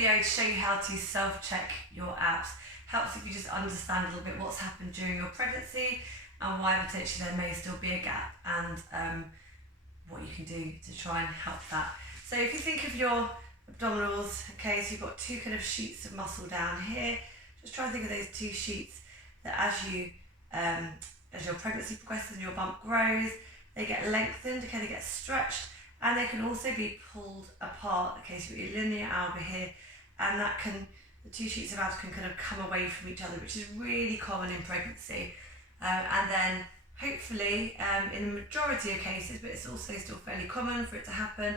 video to show you how to self-check your abs. Helps if you just understand a little bit what's happened during your pregnancy and why potentially there may still be a gap, and what you can do to try and help that. So if you think of your abdominals, okay, so you've got two kind of sheets of muscle down here. Just try and think of those two sheets that as your pregnancy progresses and your bump grows, they get lengthened, okay, they get stretched, and they can also be pulled apart. Okay, so you've got your linear alba here, and the two sheets of abs can kind of come away from each other, which is really common in pregnancy. And then hopefully, in the majority of cases, but it's also still fairly common for it to happen,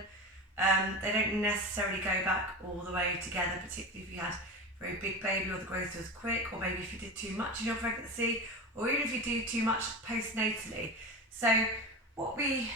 they don't necessarily go back all the way together, particularly if you had a very big baby or the growth was quick, or maybe if you did too much in your pregnancy, or even if you do too much postnatally. So what we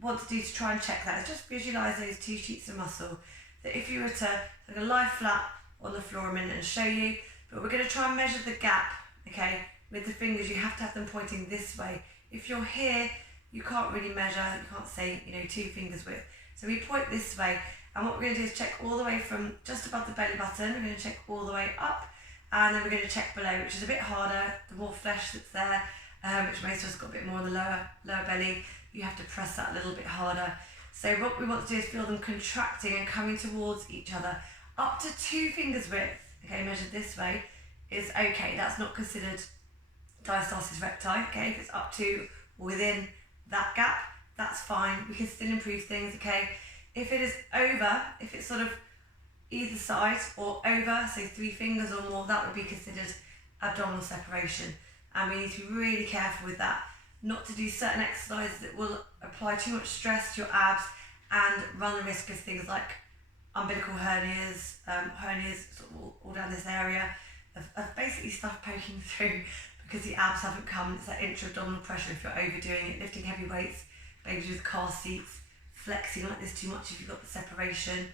want to do to try and check that is just visualise those two sheets of muscle, that if you were to lie flat on the floor a minute and show you, but we're going to try and measure the gap, okay, with the fingers. You have to have them pointing this way. If you're here, you can't really measure, you can't say, 2 fingers width. So we point this way, and what we're going to do is check all the way from just above the belly button. We're going to check all the way up, and then we're going to check below, which is a bit harder. The more flesh that's there, which most of us got a bit more in the lower belly, you have to press that a little bit harder. So what we want to do is feel them contracting and coming towards each other. Up to 2 fingers width, okay, measured this way, is okay. That's not considered diastasis recti, okay? If it's up to within that gap, that's fine. We can still improve things, okay? If it is over, if it's sort of either side or over, say 3 fingers or more, that would be considered abdominal separation. And we need to be really careful with that, not to do certain exercises that will apply too much stress to your abs and run the risk of things like umbilical hernias, sort of all down this area, of basically stuff poking through because the abs haven't come. It's that intra-abdominal pressure if you're overdoing it, lifting heavy weights, babies with car seats, flexing like this too much if you've got the separation.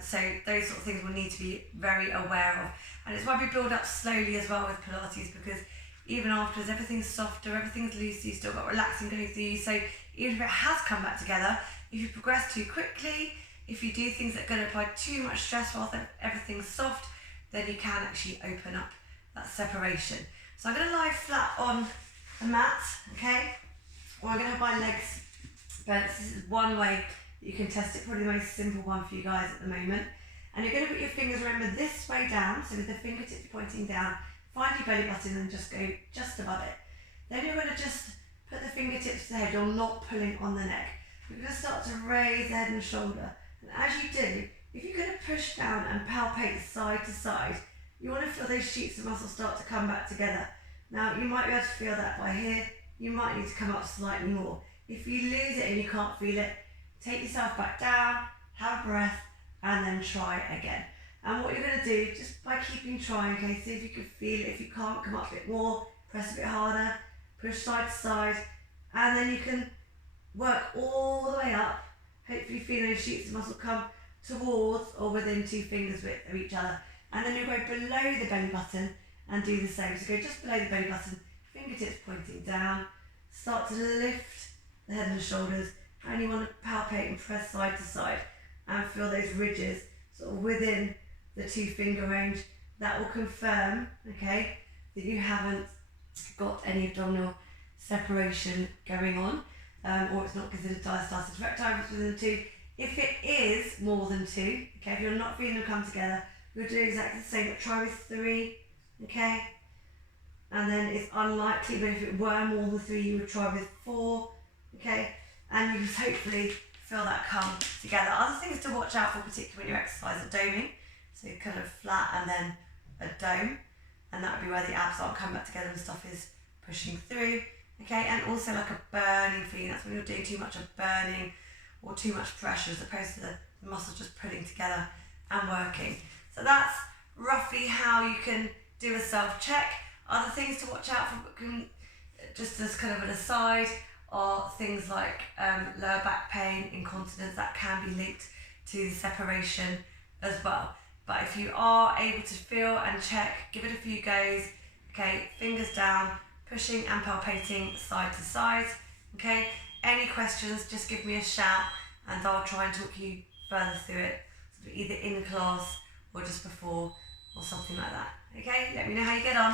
So those sort of things we'll need to be very aware of. And it's why we build up slowly as well with Pilates, because even afterwards everything's softer, everything's loose, you've still got relaxing going through you. So even if it has come back together, if you progress too quickly, if you do things that are going to apply too much stress while everything's soft, then you can actually open up that separation. So I'm going to lie flat on the mat, okay? Or I'm going to have my legs bent. This is one way that you can test it, probably the most simple one for you guys at the moment. And you're going to put your fingers, remember, this way down, so with the fingertips pointing down, find your belly button and just go just above it. Then you're going to just put the fingertips to the head, you're not pulling on the neck. You're going to start to raise the head and shoulder. And as you do, if you're going to push down and palpate side to side, you want to feel those sheets of muscle start to come back together. Now, you might be able to feel that by here. You might need to come up slightly more. If you lose it and you can't feel it, take yourself back down, have a breath, and then try again. And what you're going to do, just by keeping trying, okay, see if you can feel it. If you can't, come up a bit more, press a bit harder, push side to side, and then you can work all the way up. Hopefully feel those sheets of muscle come towards or within 2 fingers width of each other. And then you'll go below the belly button and do the same. So go just below the belly button, fingertips pointing down, start to lift the head and the shoulders, and you want to palpate and press side to side and feel those ridges sort of within the 2 finger range. That will confirm, okay, that you haven't got any abdominal separation going on, or it's not considered diastasis recti within the 2. If it is more than 2, okay, if you're not feeling them come together, you'll do exactly the same, but try with 3, okay? And then it's unlikely, but if it were more than 3, you would try with 4, okay? And you hopefully feel that come together. Other things to watch out for, particularly when you exercise at doming, so kind of flat and then a dome, and that would be where the abs aren't coming back together and stuff is pushing through, okay? And also like a burning feeling, that's when you're doing too much of burning or too much pressure as opposed to the muscles just pulling together and working. So that's roughly how you can do a self-check. Other things to watch out for, just as kind of an aside, are things like lower back pain, incontinence, that can be linked to the separation as well. But if you are able to feel and check, give it a few goes, okay, fingers down, pushing and palpating side to side, okay? Any questions, just give me a shout and I'll try and talk you further through it, either in class or or just before or something like that. Okay, let me know how you get on.